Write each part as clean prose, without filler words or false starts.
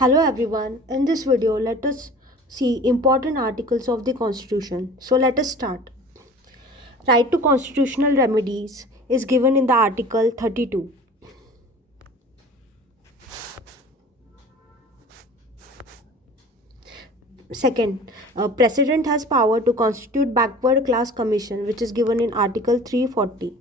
Hello everyone. In this video, let us see important articles of the Constitution. So let us start. Right to constitutional remedies is given in the Article 32. Second, President has power to constitute backward class commission, which is given in Article 340.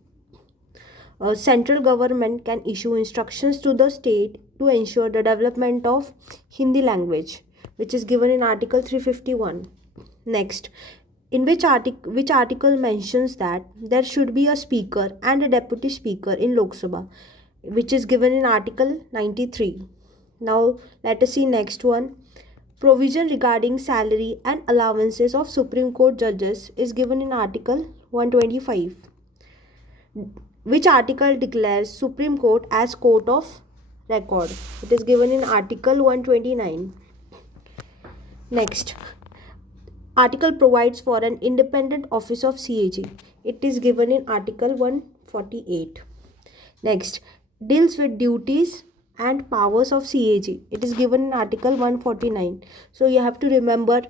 Central government can issue instructions to the state to ensure the development of Hindi language, which is given in Article 351. Next, in which article mentions that there should be a speaker and a deputy speaker in Lok Sabha, which is given in Article 93. Now let us see next one. Provision regarding salary and allowances of Supreme Court judges is given in Article 125. Which article declares Supreme Court as court of record? It is given in Article 129. Next, article provides for an independent office of CAG. It is given in Article 148. Next, deals with duties and powers of CAG. It is given in Article 149. So you have to remember,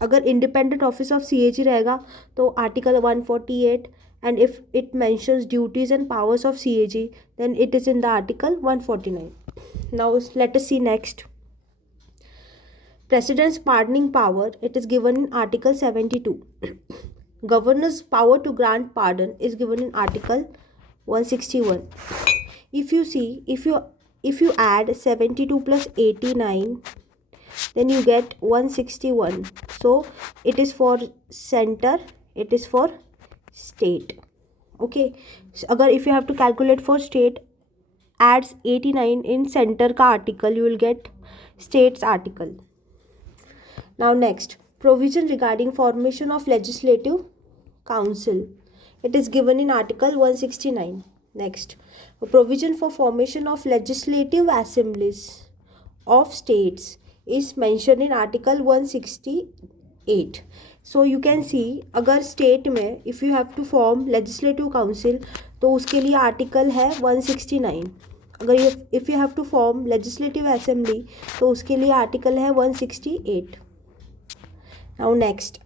अगर independent office of CAG रहेगा तो Article 148, and if it mentions duties and powers of CAG, then it is in the Article 149. Now let us see next. President's pardoning power, it is given in Article 72. Governor's power to grant pardon is given in Article 161. If you add 72 plus 89, then you get 161. So it is for center, it is for state. Okay, so if you have to calculate for state, adds 89 in center ka article, you will get state's article. Now next, provision regarding formation of legislative council. It is given in Article 169. Next, a provision for formation of legislative assemblies of states is mentioned in Article 168. So you can see, अगर state में if you have to form legislative council तो उसके लिए article है 169. अगर if you have to form legislative assembly तो उसके लिए article है 168. Now next,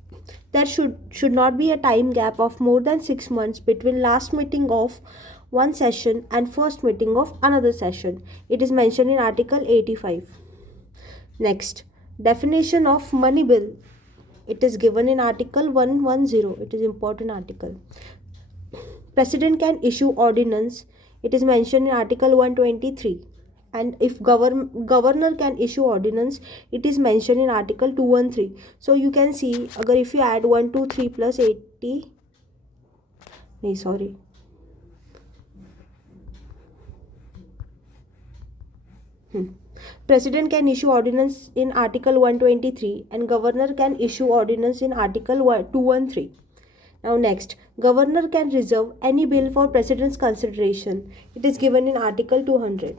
there should not be a time gap of more than 6 months between last meeting of one session and first meeting of another session. It is mentioned in Article 85. Next, definition of money bill. It is given in Article 110. It is important article. President can issue ordinance. It is mentioned in Article 123. And if governor can issue ordinance, it is mentioned in Article 213. So you can see, if you add 123 plus 80, President can issue ordinance in Article 123 and governor can issue ordinance in Article 213. Now next, governor can reserve any bill for president's consideration. It is given in Article 200.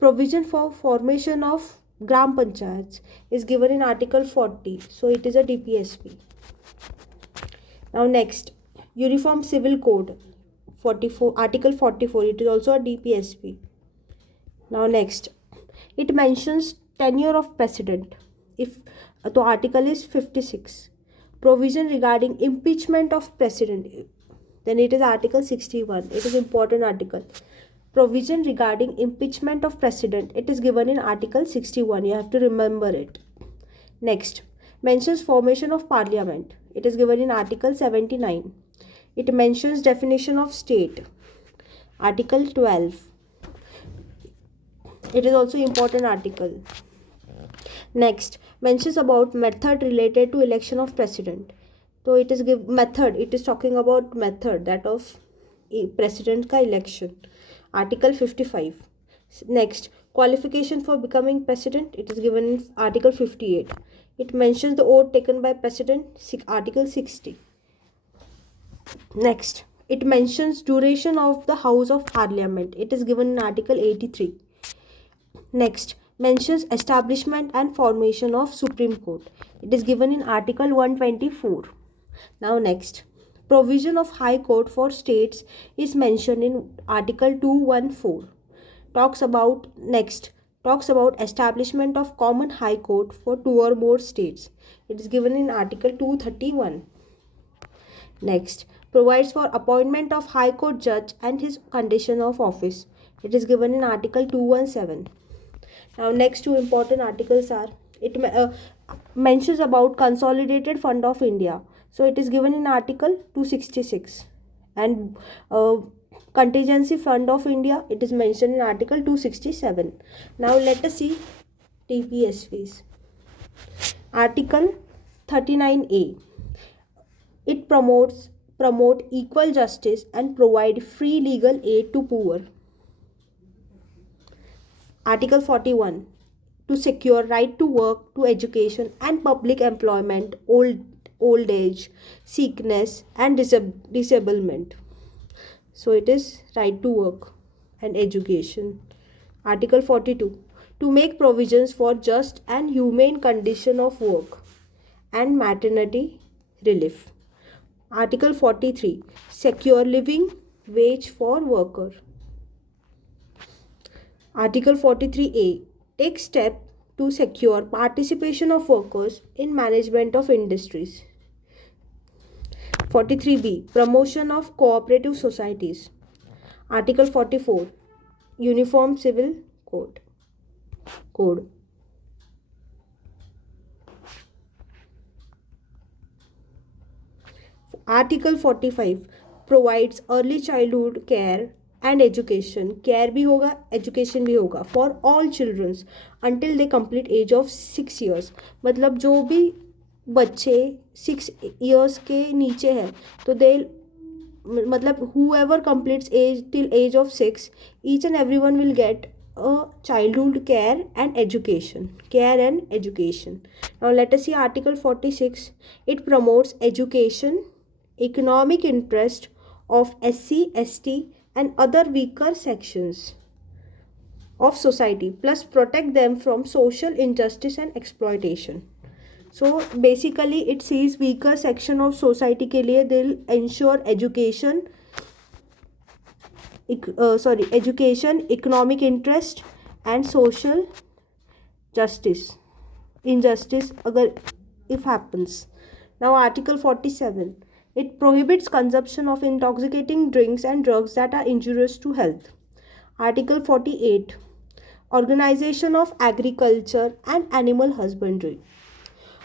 Provision for formation of Gram Panchayats is given in Article 40. So it is a DPSP. Now next, Uniform Civil Code 44, Article 44. It is also a DPSP. Now next, it mentions tenure of president. If the article is 56. Provision regarding impeachment of president, then it is Article 61. It is important article. Provision regarding impeachment of president, it is given in Article 61. You have to remember it. Next, mentions formation of parliament. It is given in Article 79. It mentions definition of state. Article 12. It is also important article. Next, mentions about method related to election of president. So it is method. It is talking about method, that of president ka election. Article 55. Next, qualification for becoming president. It is given in Article 58. It mentions the oath taken by president. Article 60. Next, it mentions duration of the House of Parliament. It is given in Article 83. Next, mentions establishment and formation of Supreme Court. It is given in Article 124. Now next, provision of High Court for states is mentioned in Article 214. Talks about next talks about establishment of common high court for 2 or more states. It is given in Article 231. Next, provides for appointment of High Court judge and his condition of office. It is given in Article 217. Now, next two important articles are, it mentions about Consolidated Fund of India. So, it is given in Article 266. And Contingency Fund of India, it is mentioned in Article 267. Now, let us see TPS fees. Article 39A. It promote equal justice and provide free legal aid to poor. Article 41. To secure right to work, to education and public employment, old age, sickness and disablement. So it is right to work and education. Article 42. To make provisions for just and humane condition of work and maternity relief. Article 43. Secure living wage for worker. Article 43A. Take step to secure participation of workers in management of industries. 43B. Promotion of cooperative societies. Article 44. Uniform Civil Code. Article 45 provides early childhood care and education. Care भी होगा, education भी होगा for all children until they complete age of 6 years. मतलब जो भी बच्चे 6 years के नीचे है तो they मतलब whoever completes age till age of 6, each and everyone will get a childhood care and education. Now let us see Article 46. It promotes education, economic interest of SC, ST and other weaker sections of society, plus protect them from social injustice and exploitation. So basically it says weaker section of society के लिए they'll ensure education, economic interest and social injustice अगर if happens. Now Article 47. It prohibits consumption of intoxicating drinks and drugs that are injurious to health. Article 48. Organization of agriculture and animal husbandry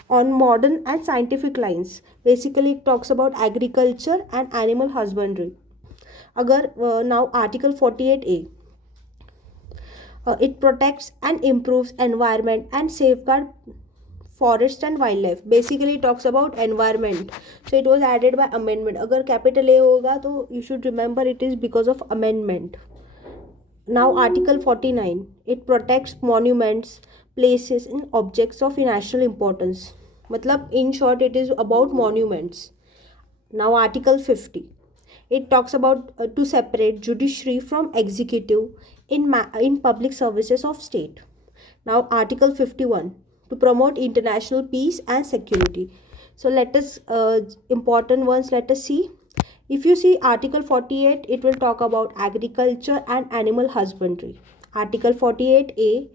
on modern and scientific lines. Basically it talks about agriculture and animal husbandry. Now Article 48A. It protects and improves environment and safeguard forest and wildlife. Basically it talks about environment, so it was added by amendment. अगर capital A होगा तो you should remember it is because of amendment. Now Article 49. It protects monuments, places and objects of national importance. मतलब in short it is about monuments. Now Article 50. It talks about to separate judiciary from executive in public services of state. Now Article 51. To promote international peace and security. So let us important ones let us see. If you see Article 48, it will talk about agriculture and animal husbandry. Article 48A,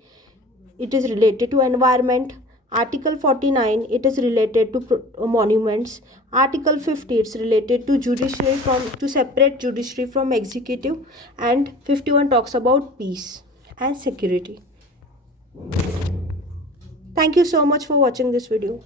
it is related to environment. Article 49, it is related to monuments. Article 50, it's related to judiciary to separate judiciary from executive. And 51 talks about peace and security. Thank you so much for watching this video.